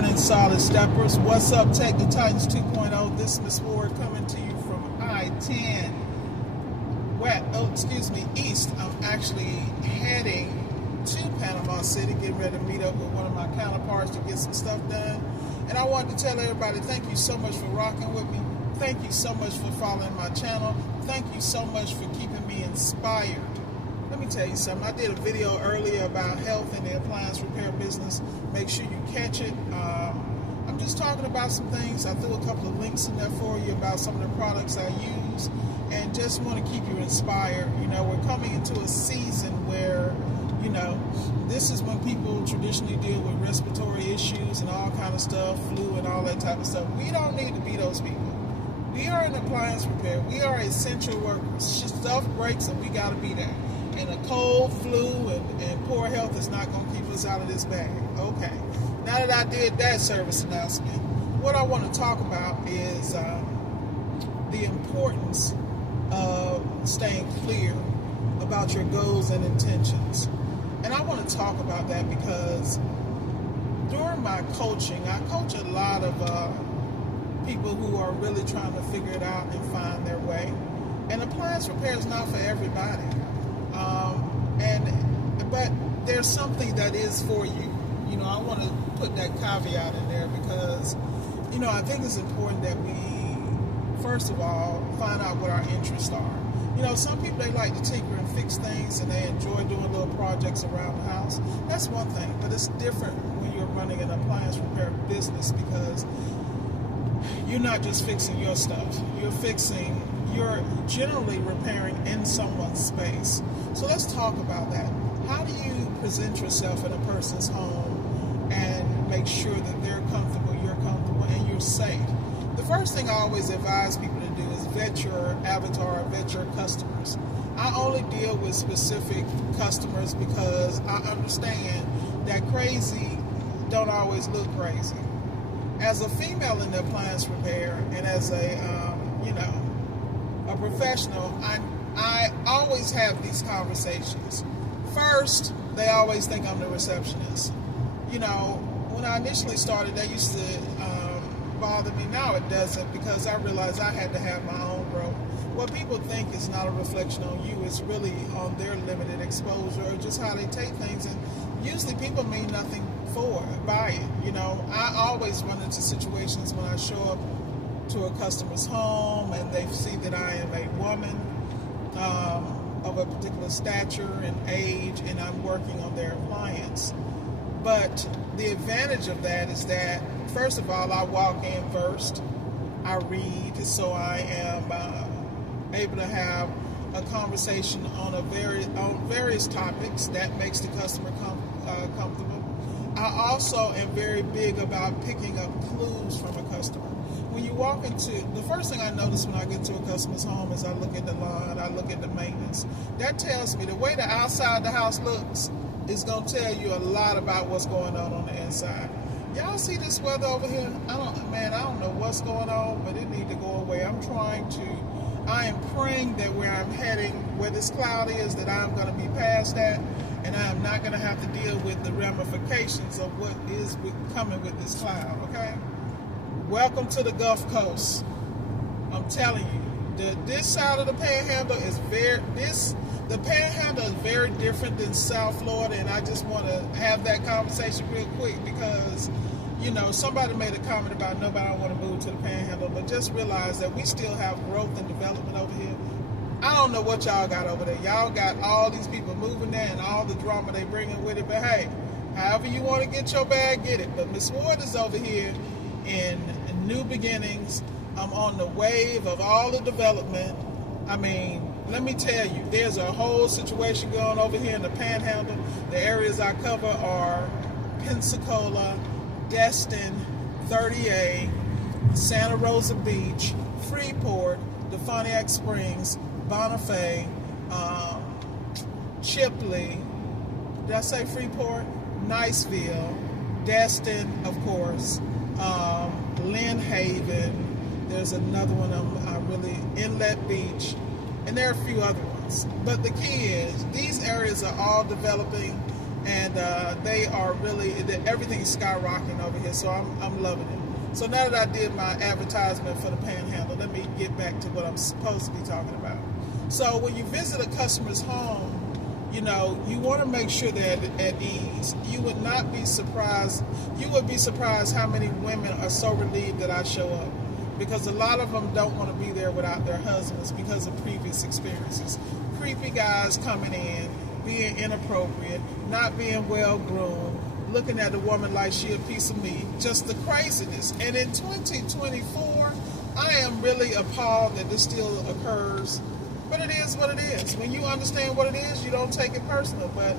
morning, Solid Steppers. What's up, Take the Titans 2.0. This is Miss Ward coming to you from I-10 east. I'm actually heading to Panama City, getting ready to meet up with one of my counterparts to get some stuff done. And I wanted to tell everybody, thank you so much for rocking with me. Thank you so much for following my channel. Thank you so much for keeping me inspired. Let me tell you something. I did a video earlier about health in the appliance repair business. Make sure you catch it. I'm just talking about some things. I threw a couple of links in there for you about some of the products I use, and just want to keep you inspired. You know, we're coming into a season where, you know, this is when people traditionally deal with respiratory issues and all kind of stuff, flu and all that type of stuff. We don't need to be those people. We are in appliance repair. We are essential workers. Stuff breaks and we got to be there. And a cold, flu, and poor health is not going to keep us out of this bag. Okay. Now that I did that service announcement, what I want to talk about is the importance of staying clear about your goals and intentions. And I want to talk about that because during my coaching, I coach a lot of people who are really trying to figure it out and find their way. And appliance repair is not for everybody. But there's something that is for you. You know, I want to put that caveat in there because, you know, I think it's important that we, first of all, find out what our interests are. You know, some people, they like to tinker and fix things and they enjoy doing little projects around the house. That's one thing, but it's different when you're running an appliance repair business because you're not just fixing your stuff. You're generally repairing in someone's space. So let's talk about that. How do you present yourself in a person's home and make sure that they're comfortable, you're comfortable, and you're safe? The first thing I always advise people to do is vet your avatar, vet your customers. I only deal with specific customers because I understand that crazy don't always look crazy. As a female in the appliance repair and as a professional, I always have these conversations. First, they always think I'm the receptionist. You know, when I initially started, that used to bother me. Now it doesn't because I realized I had to have my own growth. What people think is not a reflection on you. It's really on their limited exposure or just how they take things. And usually people mean nothing by it. You know, I always run into situations when I show up to a customer's home and they see that I am a woman of a particular stature and age and I'm working on their appliance. But the advantage of that is that, first of all, I walk in first, I read, so I am able to have a conversation on various topics that makes the customer comfortable. I also am very big about picking up clues from a customer. When you walk into, the first thing I notice when I get to a customer's home is I look at the lawn, I look at the maintenance. That tells me the way the outside of the house looks is going to tell you a lot about what's going on the inside. Y'all see this weather over here? I don't know what's going on, but it needs to go away. I am praying that where I'm heading, where this cloud is, that I'm going to be past that, and I am not going to have to deal with the ramifications of what is coming with this cloud, okay? Welcome to the Gulf Coast. I'm telling you, this side of the Panhandle is the Panhandle is very different than South Florida, and I just want to have that conversation real quick because, you know, somebody made a comment about nobody want to move to the Panhandle, but just realize that we still have growth and development over here. I don't know what y'all got over there. Y'all got all these people moving there and all the drama they bringing with it, but hey, however you want to get your bag, get it. But Miss Ward is over here in new beginnings. I'm on the wave of all the development. I mean, let me tell you, there's a whole situation going over here in the Panhandle. The areas I cover are Pensacola, Destin, 30A, Santa Rosa Beach, Freeport, Defoniac Springs, Bonifay, Chipley, did I say Freeport? Niceville, Destin, of course, Lynn Haven, there's another one Inlet Beach, and there are a few other ones. But the key is, these areas are all developing and they are really, everything's skyrocketing over here, so I'm loving it. So now that I did my advertisement for the Panhandle, let me get back to what I'm supposed to be talking about. So when you visit a customer's home, you know, you want to make sure they're at ease. You would not be surprised. You would be surprised how many women are so relieved that I show up, because a lot of them don't want to be there without their husbands because of previous experiences. Creepy guys coming in, being inappropriate, not being well groomed, looking at a woman like she a piece of meat, just the craziness. And in 2024, I am really appalled that this still occurs. But it is what it is. When you understand what it is, you don't take it personal. But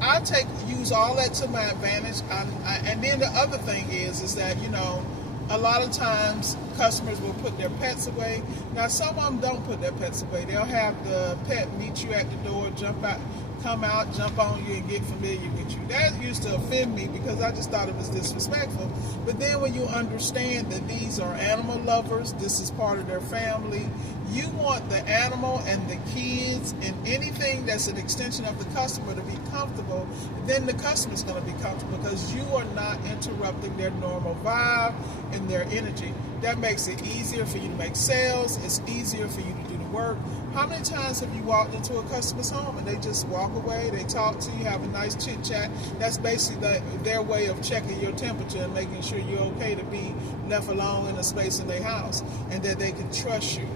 I use all that to my advantage. And then the other thing is that, you know, a lot of times customers will put their pets away. Now, some of them don't put their pets away. They'll have the pet meet you at the door, come out, jump on you, and get familiar with you. That used to offend me because I just thought it was disrespectful. But then when you understand that these are animal lovers, this is part of their family, you want the animal and the kids and anything that's an extension of the customer to be comfortable, then the customer's going to be comfortable because you are not interrupting their normal vibe and their energy. That makes it easier for you to make sales. It's easier for you to do the work. How many times have you walked into a customer's home and they just walk away, they talk to you, have a nice chit chat? That's basically their way of checking your temperature and making sure you're okay to be left alone in a space in their house and that they can trust you.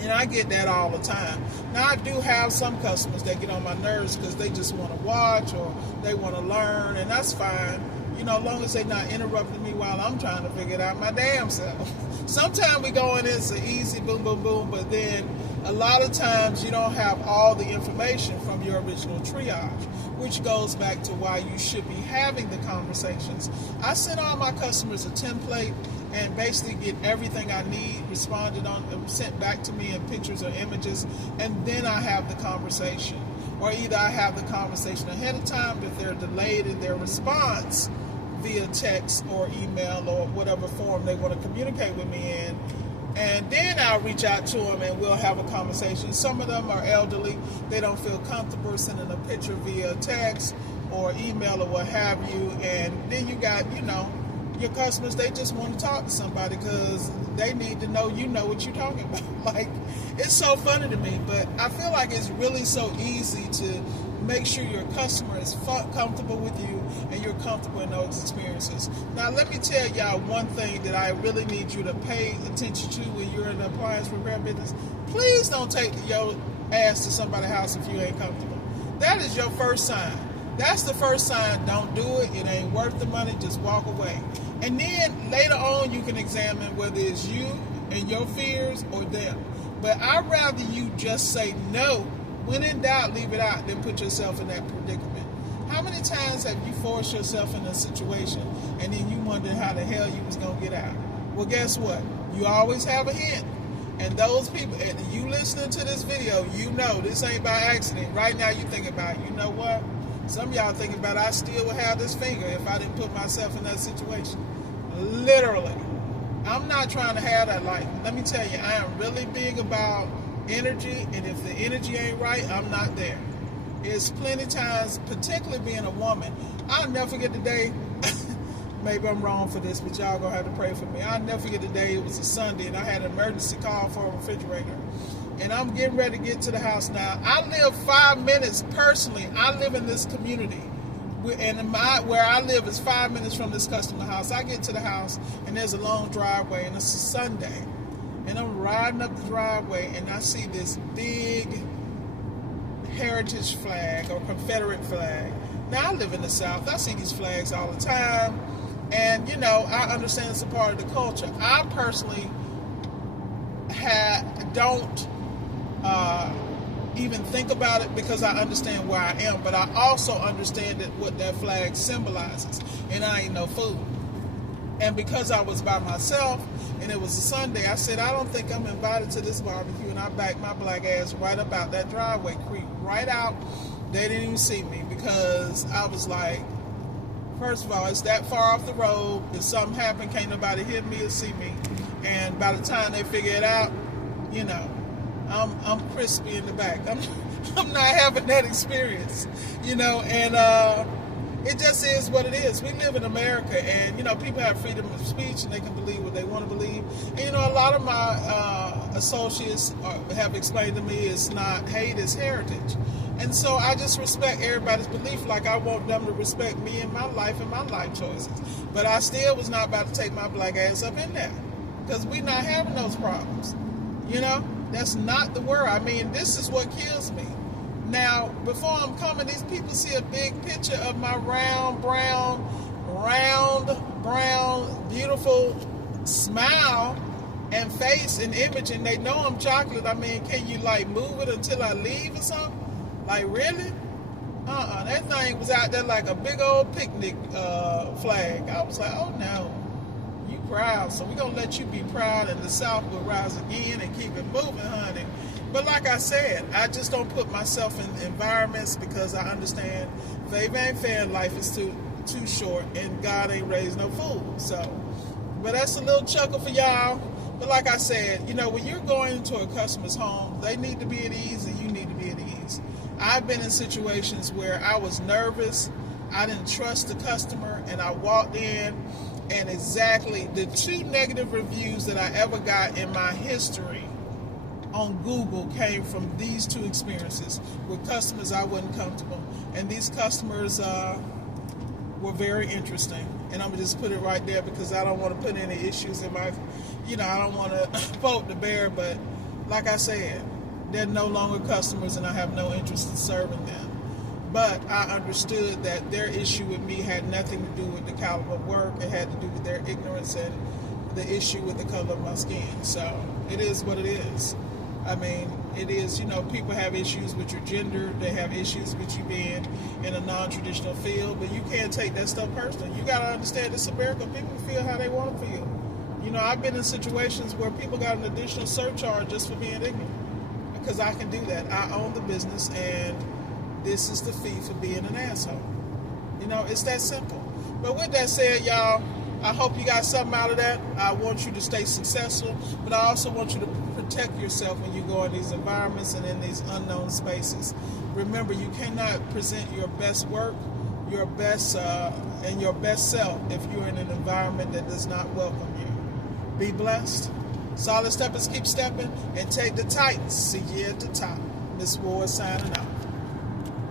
And I get that all the time. Now, I do have some customers that get on my nerves because they just want to watch or they want to learn, and that's fine. You know, as long as they're not interrupting me while I'm trying to figure it out my damn self. Sometimes we go in, it's an easy boom, boom, boom, but then a lot of times you don't have all the information from your original triage, which goes back to why you should be having the conversations. I send all my customers a template and basically get everything I need responded on, sent back to me in pictures or images, and then I have the conversation. Or either I have the conversation ahead of time if they're delayed in their response via text or email or whatever form they want to communicate with me in. And then I'll reach out to them and we'll have a conversation. Some of them are elderly. They don't feel comfortable sending a picture via text or email or what have you. And then you got, you know, your customers, they just want to talk to somebody because they need to know you know what you're talking about. Like, it's so funny to me, but I feel like it's really so easy to make sure your customer is comfortable with you and you're comfortable in those experiences. Now, let me tell y'all one thing that I really need you to pay attention to when you're in the appliance repair business. Please don't take your ass to somebody's house if you ain't comfortable. That is your first sign. That's the first sign. Don't do it. It ain't worth the money. Just walk away. And then later on, you can examine whether it's you and your fears or them. But I'd rather you just say no. When in doubt, leave it out, than put yourself in that predicament. How many times have you forced yourself in a situation and then you wondered how the hell you was going to get out? Well, guess what? You always have a hint. And those people, and you listening to this video, you know this ain't by accident. Right now, you think about, you know what? Some of y'all thinking about I still would have this finger if I didn't put myself in that situation. Literally. I'm not trying to have that life. Let me tell you, I am really big about energy, and if the energy ain't right, I'm not there. It's plenty times, particularly being a woman. I'll never forget the day, maybe I'm wrong for this, but y'all gonna have to pray for me. I'll never forget the day, it was a Sunday, and I had an emergency call for a refrigerator. And I'm getting ready to get to the house now. I live 5 minutes, personally, I live in this community. And where I live is 5 minutes from this customer house. I get to the house, and there's a long driveway, and it's a Sunday. And I'm riding up the driveway, and I see this big heritage flag or Confederate flag. Now, I live in the South. I see these flags all the time. And, you know, I understand it's a part of the culture. I personally don't even think about it because I understand where I am. But I also understand what that flag symbolizes. And I ain't no fool. And because I was by myself and it was a Sunday, I said, I don't think I'm invited to this barbecue. And I backed my black ass right up out that driveway, creep right out. They didn't even see me because I was like, first of all, it's that far off the road. If something happened, can't nobody hit me or see me. And by the time they figure it out, you know, I'm crispy in the back. I'm not having that experience, and it just is what it is. We live in America, and people have freedom of speech, and they can believe what they want to believe. And a lot of my associates have explained to me it's not hate, it's heritage. And so I just respect everybody's belief, like I want them to respect me and my life and my life choices. But I still was not about to take my black ass up in there, because we not having those problems. That's not the word. I mean, this is what kills me. Now, before I'm coming, these people see a big picture of my round, brown, beautiful smile and face and image, and they know I'm chocolate. I mean, can you move it until I leave or something? Really? That thing was out there like a big old picnic flag. I was like, oh no, you proud, so we're gonna let you be proud, and the South will rise again and keep it moving, honey. But like I said, I just don't put myself in environments, because I understand favor ain't fair, life is too short, and God ain't raised no fool. So, but that's a little chuckle for y'all. But like I said, when you're going into a customer's home, they need to be at ease, and you need to be at ease. I've been in situations where I was nervous, I didn't trust the customer, and I walked in, and exactly the 2 negative reviews that I ever got in my history on Google came from these 2 experiences with customers I wasn't comfortable. And these customers were very interesting. And I'm going to just put it right there, because I don't want to put any issues in my, I don't want to poke the bear, but like I said, they're no longer customers, and I have no interest in serving them. But I understood that their issue with me had nothing to do with the caliber of work. It had to do with their ignorance and the issue with the color of my skin. So it is what it is. I mean, it is, people have issues with your gender. They have issues with you being in a non-traditional field. But you can't take that stuff personally. You got to understand this America. People feel how they want to feel. I've been in situations where people got an additional surcharge just for being ignorant, because I can do that. I own the business, and this is the fee for being an asshole. It's that simple. But with that said, y'all, I hope you got something out of that. I want you to stay successful, but I also want you to protect yourself when you go in these environments and in these unknown spaces. Remember, you cannot present your best work, your best and your best self if you're in an environment that does not welcome you. Be blessed. Solid steppers keep stepping, and take the Titans. See you at the top. Miss Ward signing out.